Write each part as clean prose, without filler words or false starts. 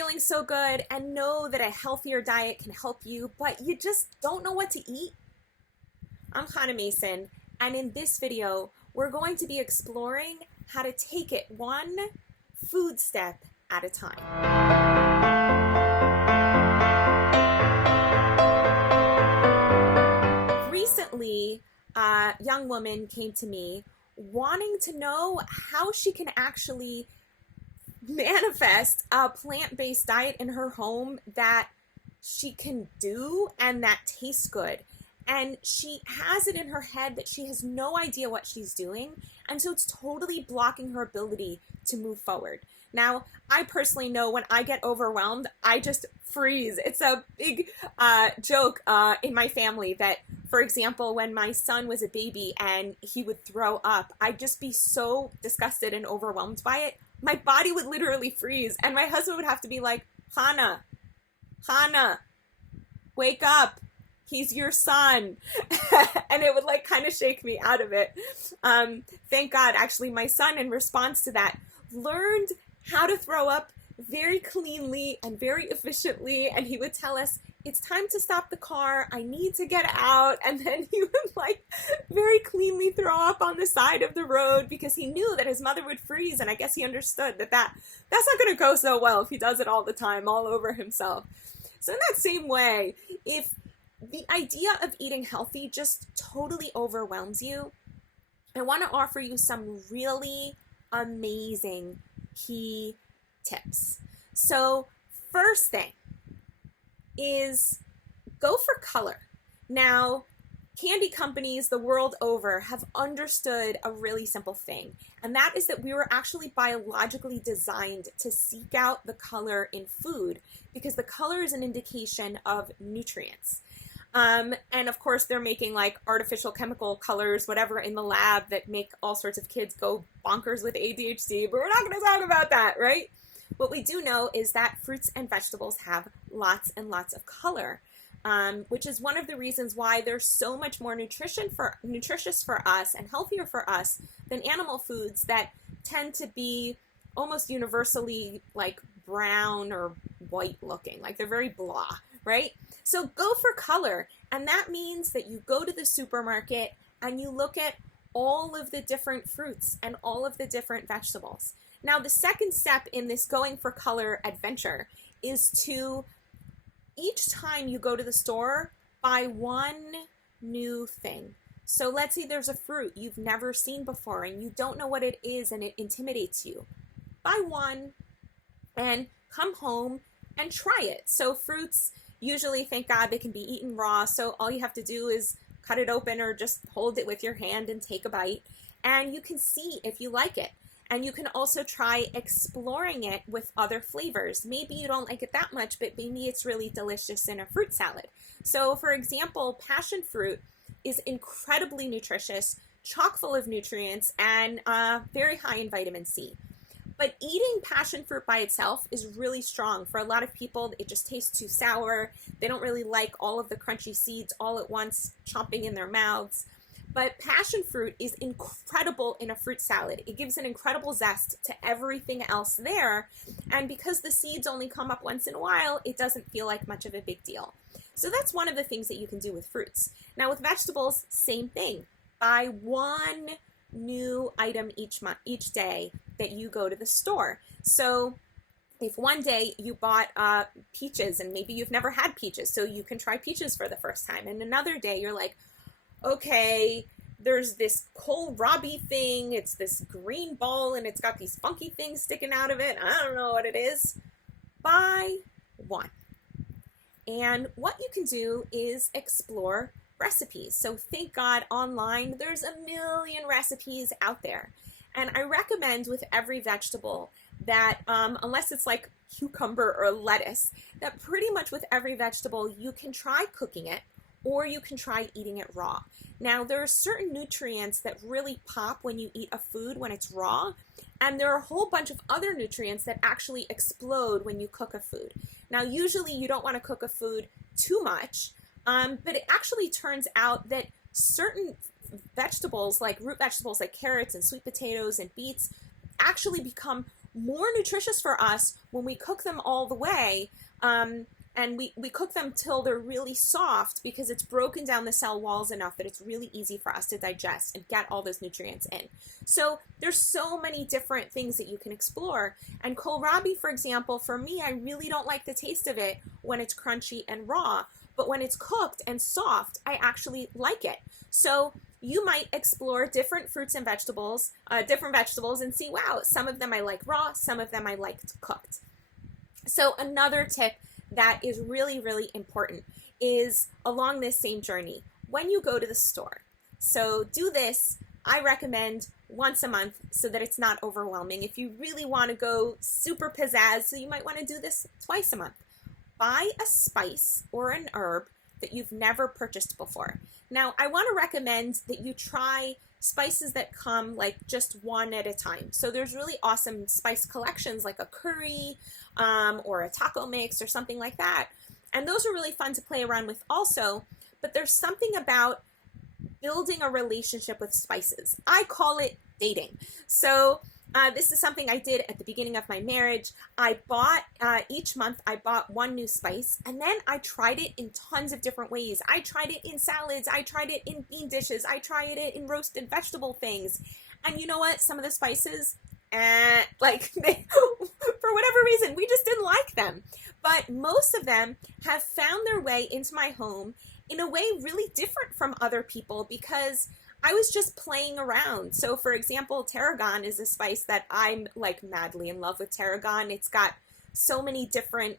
feeling so good and know that a healthier diet can help you, but you just don't know what to eat? I'm Chana Mason, and in this video, we're going to be exploring how to take it one food step at a time. Recently, a young woman came to me wanting to know how she can actually manifest a plant-based diet in her home that she can do and that tastes good. And she has it in her head that she has no idea what she's doing, and so it's totally blocking her ability to move forward. Now, I personally know when I get overwhelmed, I just freeze. It's a big joke in my family that, for example, when my son was a baby and he would throw up, I'd just be so disgusted and overwhelmed by it. My body would literally freeze, and my husband would have to be like, Hannah, wake up. He's your son. And it would like kind of shake me out of it. Thank God, actually, my son, in response to that, learned how to throw up very cleanly and very efficiently. And he would tell us, it's time to stop the car. I need to get out. And then he would like very cleanly throw up on the side of the road because he knew that his mother would freeze. And I guess he understood that that's not going to go so well if he does it all the time, all over himself. So in that same way, if the idea of eating healthy just totally overwhelms you, I want to offer you some really amazing key tips. So first thing is go for color. Now, candy companies the world over have understood a really simple thing, and that is that we were actually biologically designed to seek out the color in food because the color is an indication of nutrients. And of course, they're making like artificial chemical colors, whatever, in the lab that make all sorts of kids go bonkers with ADHD, but we're not going to talk about that, right? What we do know is that fruits and vegetables have lots and lots of color, which is one of the reasons why they're so much more nutritious for us and healthier for us than animal foods that tend to be almost universally like brown or white looking, like they're very blah, right? So go for color, and that means that you go to the supermarket and you look at all of the different fruits and all of the different vegetables. Now, the second step in this going for color adventure is to, each time you go to the store, buy one new thing. So let's say there's a fruit you've never seen before and you don't know what it is and it intimidates you. Buy one and come home and try it. So fruits, usually, thank God, they can be eaten raw, so all you have to do is cut it open or just hold it with your hand and take a bite, and you can see if you like it. And you can also try exploring it with other flavors. Maybe you don't like it that much, but maybe it's really delicious in a fruit salad. So, for example, passion fruit is incredibly nutritious, chock full of nutrients, and very high in vitamin C. But eating passion fruit by itself is really strong. For a lot of people, it just tastes too sour. They don't really like all of the crunchy seeds all at once chomping in their mouths. But passion fruit is incredible in a fruit salad. It gives an incredible zest to everything else there. And because the seeds only come up once in a while, it doesn't feel like much of a big deal. So that's one of the things that you can do with fruits. Now with vegetables, same thing. Buy one new item each day that you go to the store. So if one day you bought peaches and maybe you've never had peaches, so you can try peaches for the first time. And another day you're like, okay, there's this kohlrabi thing. It's this green ball and it's got these funky things sticking out of it. I don't know what it is. Buy one. And what you can do is explore recipes. So thank God online, there's a million recipes out there. And I recommend with every vegetable that, unless it's like cucumber or lettuce, that pretty much with every vegetable, you can try cooking it or you can try eating it raw. Now, there are certain nutrients that really pop when you eat a food when it's raw, and there are a whole bunch of other nutrients that actually explode when you cook a food. Now, usually you don't want to cook a food too much, but it actually turns out that certain vegetables, like root vegetables like carrots and sweet potatoes and beets, actually become more nutritious for us when we cook them all the way. And we cook them till they're really soft because it's broken down the cell walls enough that it's really easy for us to digest and get all those nutrients in. So there's so many different things that you can explore. And kohlrabi, for example, for me, I really don't like the taste of it when it's crunchy and raw. But when it's cooked and soft, I actually like it. So you might explore different fruits and vegetables, and see, wow, some of them I like raw, some of them I like cooked. So another tip that is really, really important is along this same journey, when you go to the store. So do this, I recommend once a month so that it's not overwhelming. If you really want to go super pizzazz, so you might want to do this twice a month. Buy a spice or an herb that you've never purchased before. Now, I want to recommend that you try spices that come like just one at a time. So there's really awesome spice collections like a curry or a taco mix or something like that. And those are really fun to play around with also. But there's something about building a relationship with spices. I call it dating. So this is something I did at the beginning of my marriage. I bought, each month I bought one new spice, and then I tried it in tons of different ways. I tried it in salads, I tried it in bean dishes, I tried it in roasted vegetable things. And you know what? Some of the spices, for whatever reason, we just didn't like them. But most of them have found their way into my home in a way really different from other people because I was just playing around. So for example, tarragon is a spice that I'm like madly in love with tarragon. It's got so many different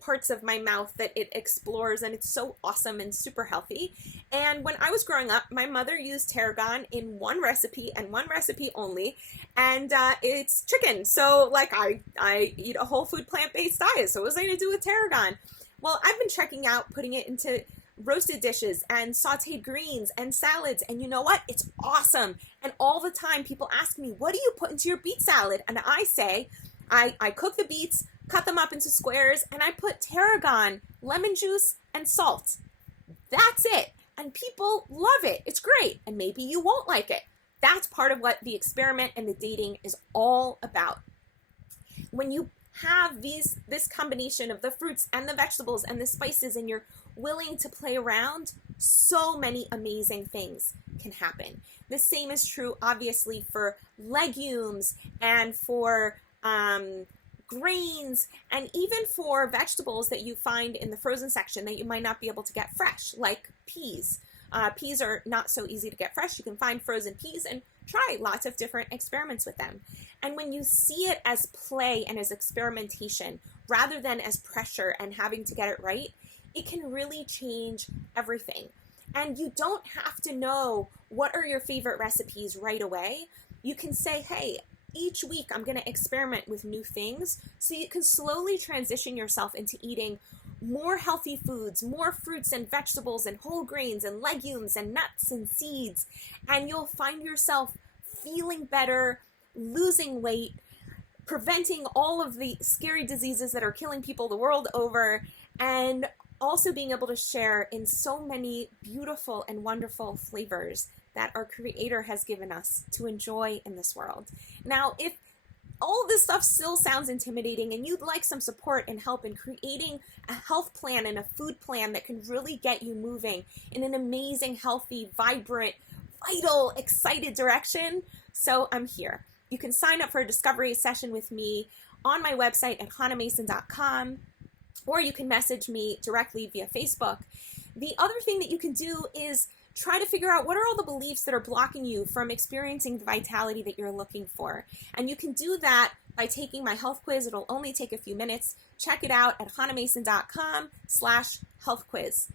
parts of my mouth that it explores, and it's so awesome and super healthy. And when I was growing up, my mother used tarragon in one recipe and one recipe only, and it's chicken. So like I eat a whole food plant-based diet, so what was I gonna do with tarragon? Well, I've been checking out putting it into roasted dishes and sauteed greens and salads, and you know what? It's awesome. And all the time people ask me, what do you put into your beet salad? And I say, I cook the beets, cut them up into squares, and I put tarragon, lemon juice, and salt. That's it. And people love it. It's great. And maybe you won't like it. That's part of what the experiment and the dating is all about. When you have this combination of the fruits and the vegetables and the spices, and you're willing to play around, so many amazing things can happen. The same is true, obviously, for legumes and for grains, and even for vegetables that you find in the frozen section that you might not be able to get fresh, like peas. Peas are not so easy to get fresh. You can find frozen peas and try lots of different experiments with them. And when you see it as play and as experimentation, rather than as pressure and having to get it right, it can really change everything. And you don't have to know what are your favorite recipes right away. You can say, hey, each week I'm going to experiment with new things, so you can slowly transition yourself into eating more healthy foods, more fruits and vegetables and whole grains and legumes and nuts and seeds. And you'll find yourself feeling better, losing weight, preventing all of the scary diseases that are killing people the world over, and also being able to share in so many beautiful and wonderful flavors that our Creator has given us to enjoy in this world. Now, if all of this stuff still sounds intimidating and you'd like some support and help in creating a health plan and a food plan that can really get you moving in an amazing, healthy, vibrant, vital, excited direction, so I'm here. You can sign up for a discovery session with me on my website at chanamason.com, or you can message me directly via Facebook. The other thing that you can do is try to figure out what are all the beliefs that are blocking you from experiencing the vitality that you're looking for. And you can do that by taking my health quiz. It'll only take a few minutes. Check it out at chanamason.com/health quiz.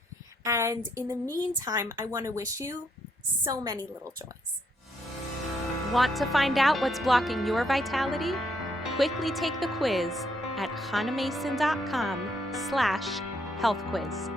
And in the meantime, I want to wish you so many little joys. Want to find out what's blocking your vitality? Quickly take the quiz at chanamason.com/health quiz.